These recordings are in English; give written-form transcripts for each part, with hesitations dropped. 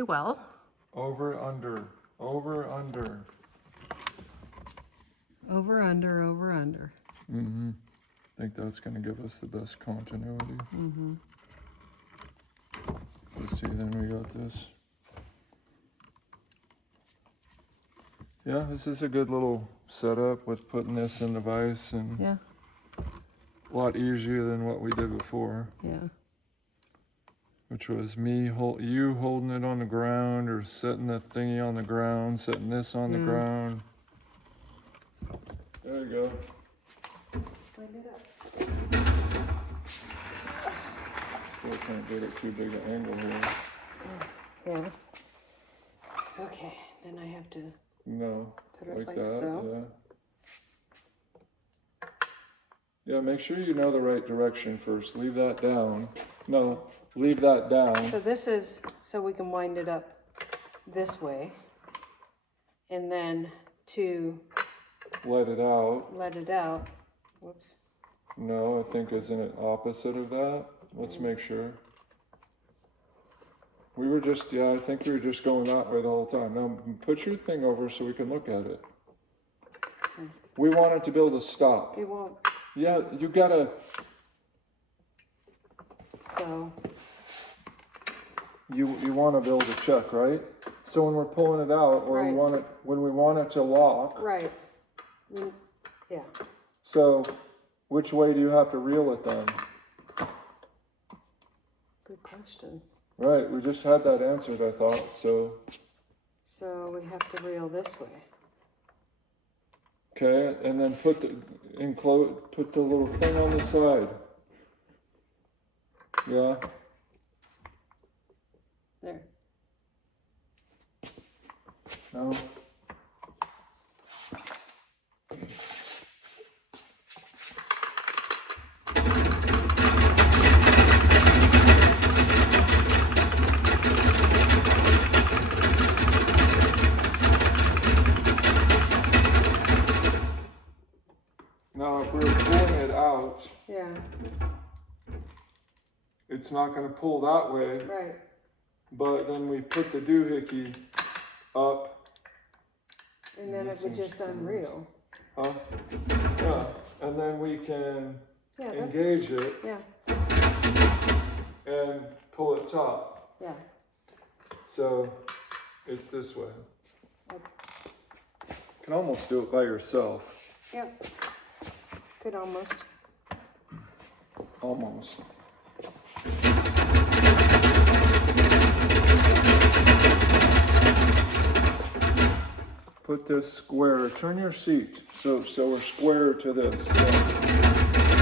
really well. Over, under, over, under. Over, under, over, under. Mm-hmm. I think that's going to give us the best continuity. Mm-hmm. Let's see, then we got this. Yeah, this is a good little setup with putting this in the vise, and Yeah. a lot easier than what we did before. Yeah. Which was you holding it on the ground, or setting the thingy on the ground, setting this on the ground. There you go. Wind it up. Still can't get it too big an angle here. Yeah. Okay, then I have to No, put it like like that, so. yeah. Yeah, make sure you know the right direction first. Leave that down. No, leave that down. So this is, so we can wind it up this way. And then to Let it out. let it out. Whoops. No, I think isn't it opposite of that? Let's make sure. We were just, I think we were just going that way the whole time. Now put your thing over so we can look at it. We want it to be able to stop. It won't. Yeah, you gotta. So. You want to be able to check, right? So when we're pulling it out, or Right. when we want it to lock. Right. Yeah. So, which way do you have to reel it then? Good question. Right, we just had that answered, I thought. So we have to reel this way. okay, and then put the little thing on the side. Yeah. There. No. Now, if we're pulling it out, Yeah. it's not going to pull that way. Right. But then we put the doohickey up. And then it would just unreel. Huh? Yeah. And then we can engage it Yeah. and pull it taut. Yeah. So it's this way. You can almost do it by yourself. Yep. Could almost. Almost. Put this square, turn your seat so we're square to this. Yeah.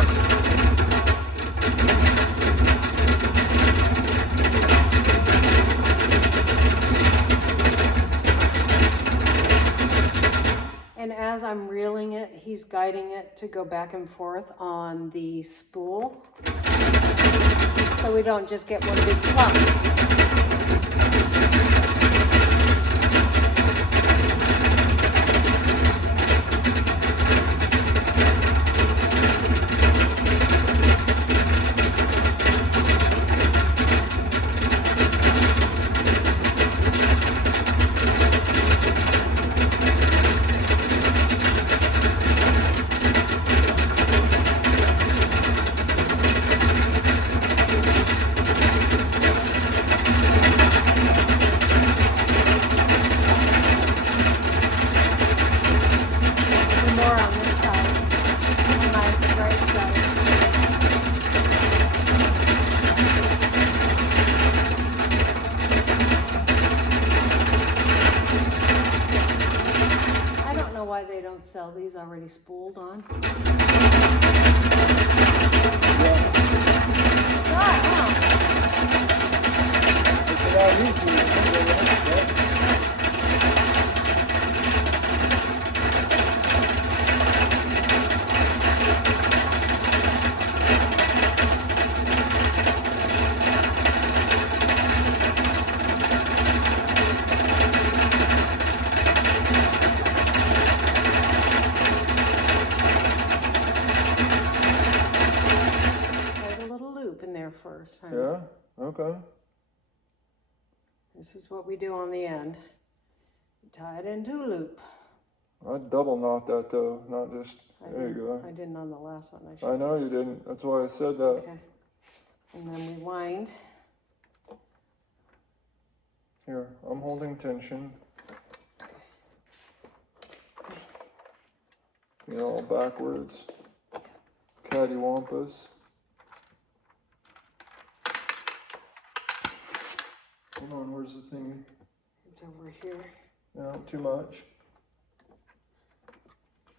And as I'm reeling it, he's guiding it to go back and forth on the spool. So we don't just get one big clump. Sell these already spooled on. First, huh? Yeah, okay. This is what we do on the end. Tie it into a loop. I'd double knot that though, not just, there you go. I didn't on the last one. I know you didn't, that's why I said that. Okay. And then we wind. Here, I'm holding tension. You know, all backwards. Cattywampus. Hold on, where's the thing? It's over here. No, too much.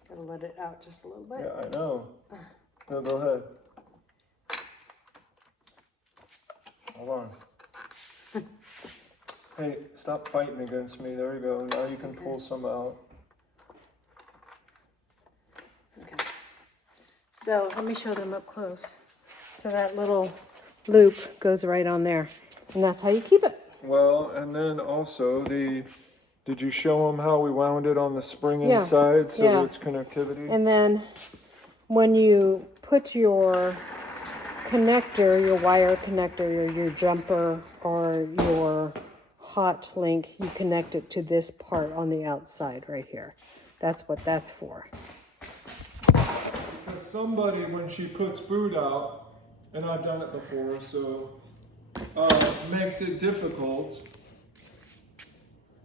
Gotta let it out just a little bit. Yeah, I know. No, go ahead. Hold on. Hey, stop fighting against me. There you go. Now you can pull some out. Okay. So let me show them up close. So that little loop goes right on there. And that's how you keep it. Well, and then also did you show them how we wound it on the spring Yeah. inside so Yeah. there's connectivity? And then when you put your connector, your wire connector, your jumper, or your hot link, you connect it to this part on the outside right here. That's what that's for. Somebody, when she puts food out, and I've done it before, so makes it difficult.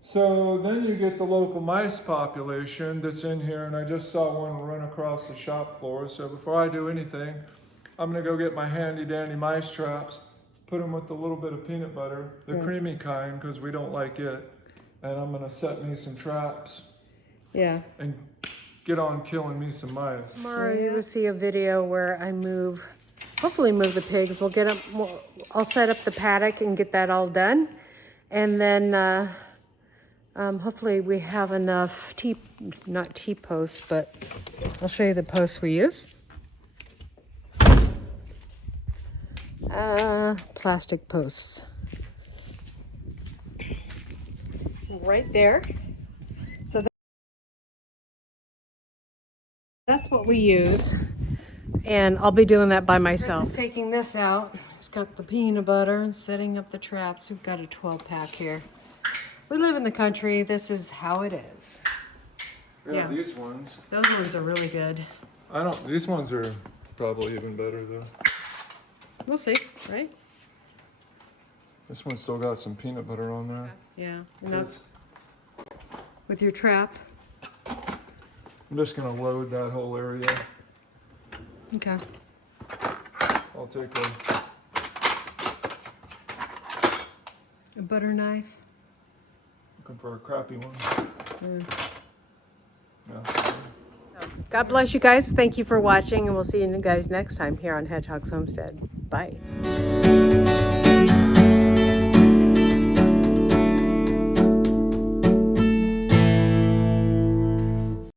So then you get the local mice population that's in here, and I just saw one run across the shop floor. So before I do anything, I'm gonna go get my handy dandy mice traps, put them with a little bit of peanut butter, the creamy kind, because we don't like it. And I'm gonna set me some traps. Yeah. And get on killing me some mice. Tomorrow you will see a video where I hopefully move the pigs. We'll get them, I'll set up the paddock and get that all done. And then hopefully we have enough not T-posts, but I'll show you the posts we use. Plastic posts. Right there. So that's what we use. And I'll be doing that by myself. Chris is taking this out. He's got the peanut butter and setting up the traps. We've got a 12-pack here. We live in the country. This is how it is. Yeah, these ones. Those ones are really good. These ones are probably even better though. We'll see, right? This one's still got some peanut butter on there. Yeah, and that's with your trap. I'm just gonna load that whole area. Okay. I'll take A butter knife. looking for a crappy one. Yeah. God bless you guys. Thank you for watching, and we'll see you guys next time here on Hedgehog's Homestead. Bye.